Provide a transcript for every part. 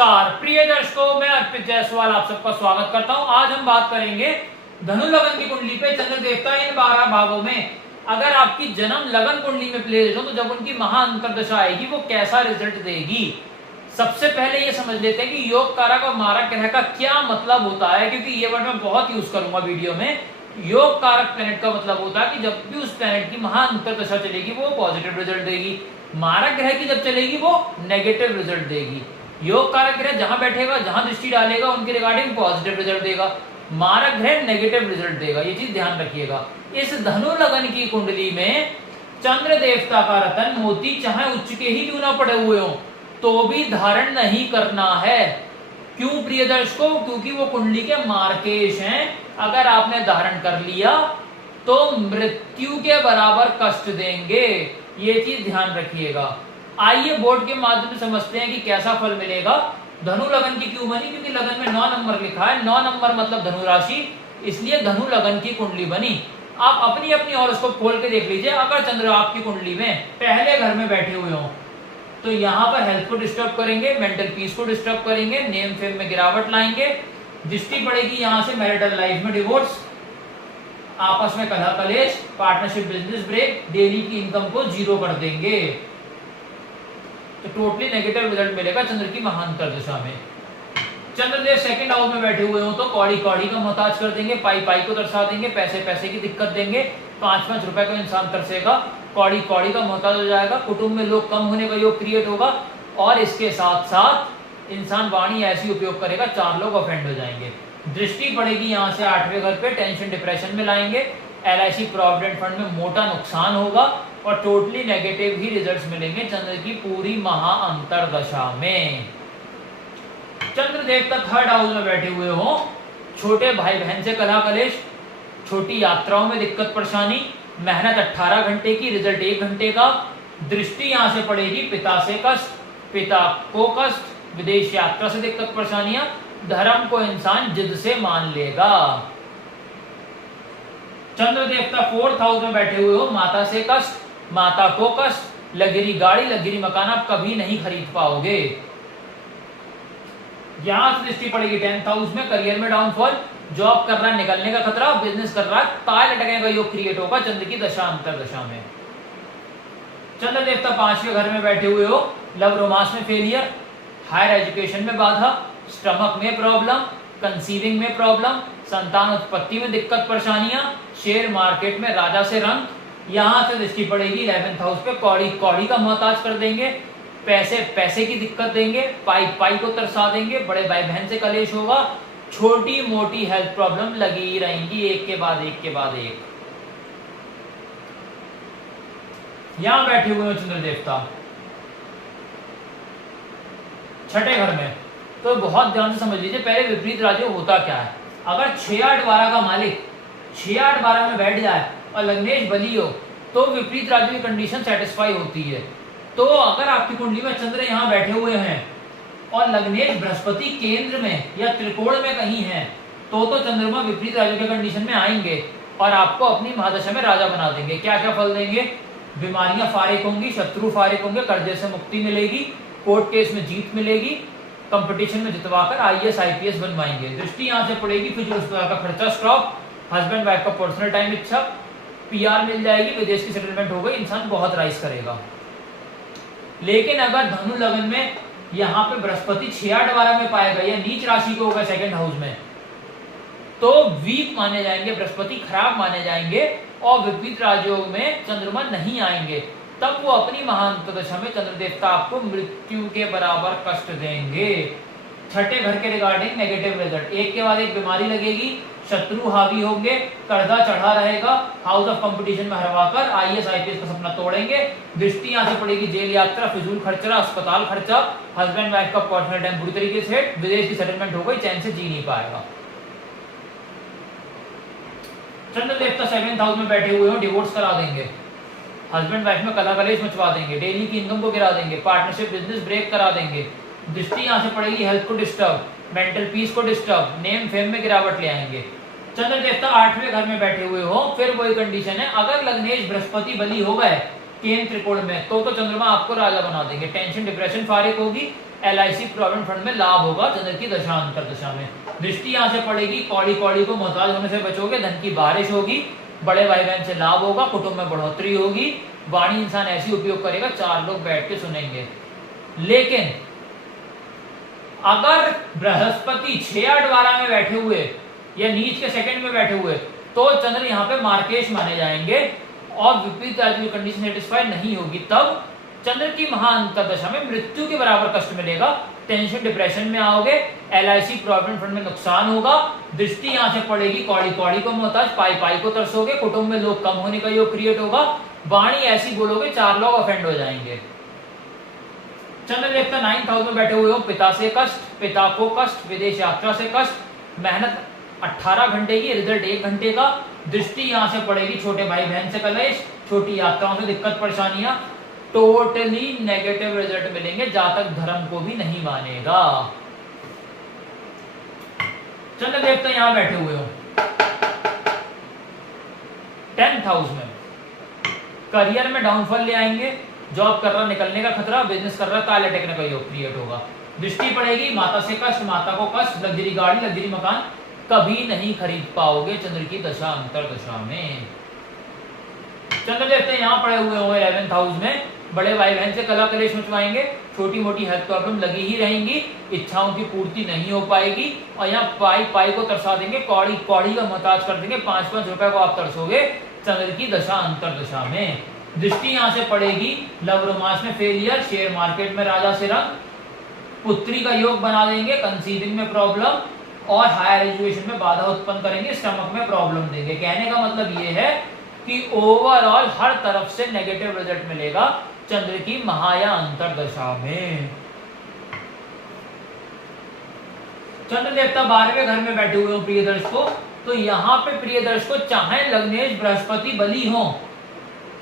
नमस्कार प्रिय दर्शकों, मैं अर्पित जायसवाल आप सबका स्वागत करता हूं। आज हम बात करेंगे धनु लगन की कुंडली पे चंद्र देवता इन 12 भावों में अगर आपकी जन्म लगन कुंडली में प्लेस्ड हो तो जब उनकी महा अंतरदशा आएगी वो कैसा रिजल्ट देगी। सबसे पहले ये समझ लेते हैं कि योग कारक और मारक ग्रह का क्या मतलब होता है, क्योंकि ये वर्ड मैं बहुत यूज करूंगा वीडियो में। योग कारक प्लेनेट का मतलब होता है कि जब भी उस प्लेनेट की महा अंतरदशा चलेगी वो पॉजिटिव रिजल्ट देगी, मारक ग्रह की जब चलेगी वो नेगेटिव रिजल्ट देगी। योग कारक ग्रह जहां बैठेगा, जहां दृष्टि डालेगा उनके रिगार्डिंग पॉजिटिव रिजल्ट देगा, मारक ग्रह नेगेटिव रिजल्ट देगा। ये चीज ध्यान रखिएगा। इस धनु लगन की कुंडली में चंद्र देवता का रतन मोती चाहे उच्च के ही क्यों ना पड़े हुए हो तो भी धारण नहीं करना है। क्यों प्रिय दर्शकों? क्योंकि वो कुंडली के मार्केश हैं। अगर आपने धारण कर लिया तो मृत्यु के बराबर कष्ट देंगे। ये चीज ध्यान रखिएगा। आइए बोर्ड के माध्यम से समझते हैं कि कैसा फल मिलेगा। धनु लगन की क्यों बनी? क्योंकि लगन में 9 नंबर लिखा है। 9 नंबर मतलब धनु राशि, इसलिए धनु लगन की कुंडली बनी। आप अपनी अपनी हॉरोस्कोप खोल के देख लीजिए। अगर चंद्र आपकी कुंडली में पहले घर में बैठे हुए हों तो यहाँ पर हेल्थ को डिस्टर्ब करेंगे, मेंटल पीस को डिस्टर्ब करेंगे, नेम फेम में गिरावट लाएंगे, दृष्टि पड़ेगी यहाँ से मैरिटल लाइफ में डिवोर्स, आपस में कलह कलेश, पार्टनरशिप बिजनेस ब्रेक, डेली की इनकम को जीरो कर देंगे। तो टोटली नेगेटिव रिजल्ट मिलेगा चंद्र की महांतर दशा में। चंद्रदेव सेकंड हाउस में बैठे हुए हो तो कौड़ी कौड़ी का मोहताज कर देंगे, पाई पाई को दर्शा देंगे, पैसे पैसे की दिक्कत देंगे, 5-5 रुपए का इंसान तरसेगा, कौड़ी कौड़ी का मोहताज हो जाएगा, कुटुंब में लोग कम होने का योग क्रिएट होगा और इसके साथ साथ इंसान वाणी ऐसी उपयोग करेगा 4 लोग ऑफेंड हो जाएंगे। दृष्टि पड़ेगी यहाँ से 8वें घर पे, टेंशन डिप्रेशन में लाएंगे, LIC प्रोविडेंट फंड में मोटा नुकसान होगा और टोटली नेगेटिव ही रिजल्ट्स मिलेंगे चंद्र की पूरी महा अंतरदशा में। चंद्र देवता थर्ड हाउस में बैठे हुए हो, छोटे भाई बहन से कलह कलेश, छोटी यात्राओं में दिक्कत परेशानी, मेहनत 18 घंटे की, रिजल्ट 1 घंटे का, दृष्टि यहां से पड़ेगी पिता से कष्ट, पिता को कष्ट, विदेश यात्रा से दिक्कत परेशानियां, धर्म को इंसान जिद से मान लेगा। चंद्र देवता 4th हाउस में बैठे हुए हो, माता से कष्ट, माता को कष्ट, लग्जरी गाड़ी लग्जरी मकान आप कभी नहीं खरीद पाओगे। यहां से दृष्टि पड़ेगी 10th हाउस में, करियर में डाउनफॉल, जॉब कर रहा है निकलने का खतरा, बिजनेस कर रहा है ताल लटकने का योग क्रिएट होगा चंद्र की दशा अंतरदशा में। चंद्र देवता 5वें घर में बैठे हुए हो, लव रोमांस में फेलियर, हायर एजुकेशन में बाधा, स्टमक में प्रॉब्लम, कंसीविंग में प्रॉब्लम, संतान उत्पत्ति में दिक्कत परेशानियां, शेयर मार्केट में राजा से रंग। यहां से दृष्टि पड़ेगी 11th हाउस पे, कौड़ी कौड़ी का मोहताज कर देंगे, पैसे पैसे की दिक्कत देंगे, पाई पाई को तरसा देंगे, बड़े भाई बहन से कलेश होगा, छोटी मोटी हेल्थ प्रॉब्लम लगी रहेंगी एक के बाद एक के बाद एक। यहां बैठे हुए हो चंद्र देवता 6ठे घर में, तो बहुत ध्यान से समझ लीजिए। पहले विपरीत राजयोग होता क्या है। अगर 6-8-12 का मालिक 6-8-12 में बैठ जाए और लग्नेश बली हो तो विपरीत राजयोग की कंडीशन सेटिस्फाई होती है। तो अगर आपकी कुंडली में चंद्र यहाँ बैठे हुए हैं और लग्नेश बृहस्पति केंद्र में या त्रिकोण में कहीं है तो चंद्रमा विपरीत राजयोग के कंडीशन में आएंगे और आपको अपनी महादशा में राजा बना देंगे। क्या क्या फल देंगे? बीमारियां फारिग होंगी, शत्रु फारिग होंगे, कर्जे से मुक्ति मिलेगी, कोर्ट केस में जीत मिलेगी, कंपटीशन में जितवाकर IAS IPS बनवाएंगे। दृष्टि यहाँ से पड़ेगी, फिर उस तरह का खर्चा स्टॉप, हस्बैंड वाइफ का पर्सनल टाइम इच्छा, PR मिल जाएगी, विदेश की सेटलमेंट हो गई, इंसान बहुत राइज करेगा। लेकिन अगर धनु लगन में यहाँ पे बृहस्पति 6-8-12 में पाएगा या नीच राशि को होगा 2nd हाउस में तो वीक माने जाएंगे, बृहस्पति खराब माने जाएंगे और विपरीत राजयोग में चंद्रमा नहीं आएंगे। तब वो अपनी महांतरदशा में चंद्र देवता आपको मृत्यु के बराबर कष्ट देंगे। 6ठे घर के रिगार्डिंग नेगेटिव रिजल्ट, एक के बाद एक बीमारी लगेगी, शत्रु हावी होंगे, कर्जा चढ़ा रहेगा, हाउस ऑफ कंपटीशन में हरवाकर IAS IPS का सपना तोड़ेंगे। दृष्टि यहाँ से पड़ेगी जेल यात्रा, फिजूल खर्चा, अस्पताल खर्चा, हस्बैंड वाइफ का पर्सनल टाइम बुरी तरीके से, विदेश की सेटलमेंट हो गई, चैन से जी नहीं पाएगा। चंद्र देवता 7th हाउस में बैठे हुए हो, डिवोर्स करा देंगे, हस्बैंड वाइफ में कलह कलेश मचवा देंगे, डेली की इनकम को गिरा देंगे, पार्टनरशिप बिजनेस ब्रेक करा देंगे। दृष्टि यहाँ से पड़ेगी हेल्थ को डिस्टर्ब, मेंटल पीस को डिस्टर्ब, नेम फेम में गिरावट ले आएंगे। चंद्र देवता 8वें घर में बैठे हुए हो, फिर वही कंडीशन है। अगर लग्नेश बृहस्पति बली हो गए केंद्र त्रिकोण में, तो चंद्रमा आपको राजा बना देंगे। टेंशन डिप्रेशन फारिग होगी, LIC प्रोविडेंट फंड में लाभ होगा चंद्र की दशा अंतर दशा में। दृष्टि यहाँ से पड़ेगी, कौड़ी कौड़ी को मोहताज होने से बचोगे, धन की बारिश होगी, बड़े भाई बहन से लाभ होगा, कुटुंब में बढ़ोतरी होगी, वाणी इंसान ऐसी उपयोग करेगा 4 लोग बैठ के सुनेंगे। लेकिन अगर बृहस्पति 6-8-12 में बैठे हुए या नीच के सेकंड में बैठे हुए तो चंद्र यहाँ पे मार्केश माने जाएंगे और विपरीत कंडीशन सेटिस्फाई नहीं होगी। तब चंद्र की महाअंतर दशा में मृत्यु के बराबर कष्ट मिलेगा, टेंशन डिप्रेशन में आओगे, LIC प्रोविडेंट फंड में नुकसान होगा, दृष्टि यहाँ से पड़ेगी, कौड़ी कौड़ी को मोहताज, पाई पाई को तरसोगे, कुटुंब में लोग कम होने का योग क्रिएट होगा, वाणी ऐसी बोलोगे 4 लोग ऑफेंड हो जाएंगे। चंद्र देवता 9th हाउस में बैठे हुए हो, पिता से कष्ट, पिता को कष्ट, विदेश यात्रा से कष्ट, मेहनत 18 घंटे की, रिजल्ट 1 घंटे का, दृष्टि यहाँ से पड़ेगी, छोटे भाई बहन से कलेश, छोटी यात्राओं से दिक्कत परेशानियां, टोटली नेगेटिव रिजल्ट मिलेंगे, जातक धर्म को भी नहीं मानेगा। चंद्र देवता यहां बैठे हुए हो 10th हाउस में, करियर में डाउनफॉल ले आएंगे, जॉब कर रहा निकलने का खतरा, बिजनेस कर रहा ताले टेकने का योग क्रिएट होगा। दृष्टि पड़ेगी, माता से कष्ट, माता को कष्ट, लग्जरी गाड़ी, लग्जरी मकान कभी नहीं खरीद पाओगे चंद्र की दशा अंतर दशा में। चंद्र देवता यहाँ पड़े हुए होंगे 11th हाउस में, बड़े भाई बहन से कला कलेश मचवाएंगे, छोटी मोटी हेल्थ प्रॉब्लम लगी ही रहेंगी, इच्छाओं की पूर्ति नहीं हो पाएगी और यहाँ पाई पाई को तरसा देंगे, कौड़ी कौड़ी का मोहताज कर देंगे, 5-5 रुपए को आप तरसोगे चंद्र की दशा अंतर दशा में। दृष्टि यहाँ से पड़ेगी, लव रोमांस में फेलियर, शेयर मार्केट में राजा से रंग, पुत्री का योग बना देंगे, कंसीविंग में प्रॉब्लम और हायर एजुकेशन में बाधा उत्पन्न करेंगे, स्टमक में प्रॉब्लम देंगे। कहने का मतलब ये है कि ओवरऑल हर तरफ से नेगेटिव रिजल्ट मिलेगा चंद्र की महाया अंतर दशा में। चंद्र देवता 12वें घर में बैठे हुए हो प्रिय दर्शकों, तो यहाँ पे प्रिय दर्शकों चाहे लग्नेश बृहस्पति बली हो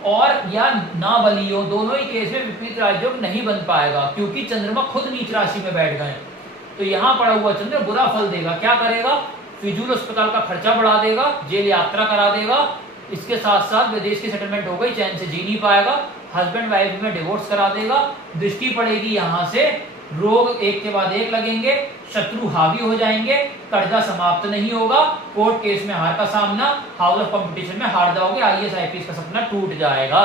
और या ना बली हो, दोनों ही केस में विपरीत राजयोग नहीं बन पाएगा क्योंकि चंद्रमा खुद नीच राशि में बैठ गए। तो यहाँ पड़ा हुआ चंद्र बुरा फल देगा। क्या करेगा? फिजूल अस्पताल का खर्चा बढ़ा देगा, जेल यात्रा करा देगा, इसके साथ साथ विदेश की सेटलमेंट हो गई, चैन से जी नहीं पाएगा, हस्बैंड वाइफ में डिवोर्स करा देगा। दृष्टि पड़ेगी, यहाँ से रोग एक के बाद एक लगेंगे, शत्रु हावी हो जाएंगे, कर्जा समाप्त नहीं होगा, कोर्ट केस में हार का सामना, हाउस ऑफ कंपटीशन में हार जाओगे, IAS IPS का सपना टूट जाएगा।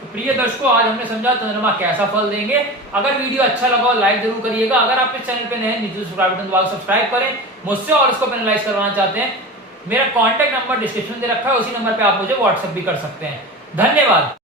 तो प्रिय दर्शकों, आज हमने समझा चंद्रमा कैसा फल देंगे। अगर वीडियो अच्छा लगा हो लाइक जरूर करिएगा। अगर आप इस चैनल पे नए हैं, नीचे सब्सक्राइब बटन दबाकर सब्सक्राइब करें। मुझसे और इसको पेनलाइज करवाना चाहते हैं, मेरा कॉन्टैक्ट नंबर डिस्क्रिप्शन दे रखा है, उसी नंबर पे आप मुझे व्हाट्सएप भी कर सकते हैं। धन्यवाद।